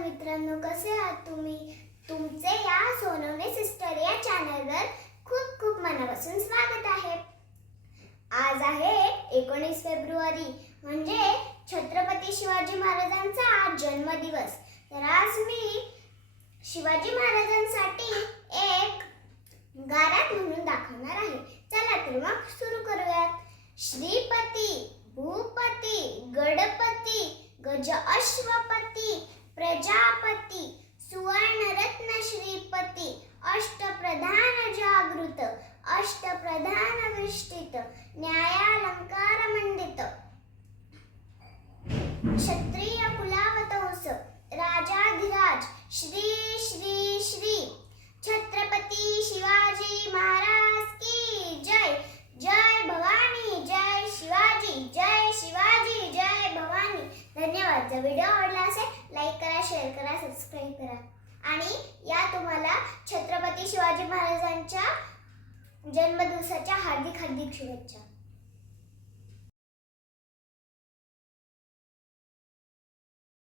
मित्रांनो, कसे आहात तुम्ही? तुमचे या सोनवणे सिस्टर या चॅनलवर खूप खूप मनापासून स्वागत आहे. आज आहे 19 फेब्रुवारी, म्हणजे छत्रपती शिवाजी महाराजांचा जन्मदिवस. तर आज मी शिवाजी महाराजांसाठी एक गारात म्हणून दाखवणार आहे. चला तर मग सुरू करूयात. श्रीपती, भूपती, गणपती, गज अश्वपती, प्रजापती, सुवर्णरत्न श्रीपती, अष्टप्रधान जागृत, अष्टप्रधान विष्टित, न्यायालंकार मंडित, क्षत्रिय कुलावतंस, राजाधिराज, श्री श्री श्री छत्रपती शिवाजी महाराज की जय. जय भवानी, जय शिवाजी, जय शिवाजी, जय भवानी. धन्यवाद. जर व्हिडिओ आवडला असेल लाईक करा, शेअर करा, सबस्क्राईब करा आणि या तुम्हाला छत्रपती शिवाजी महाराजांच्या जन्मदिवसाच्या हार्दिक हार्दिक शुभेच्छा.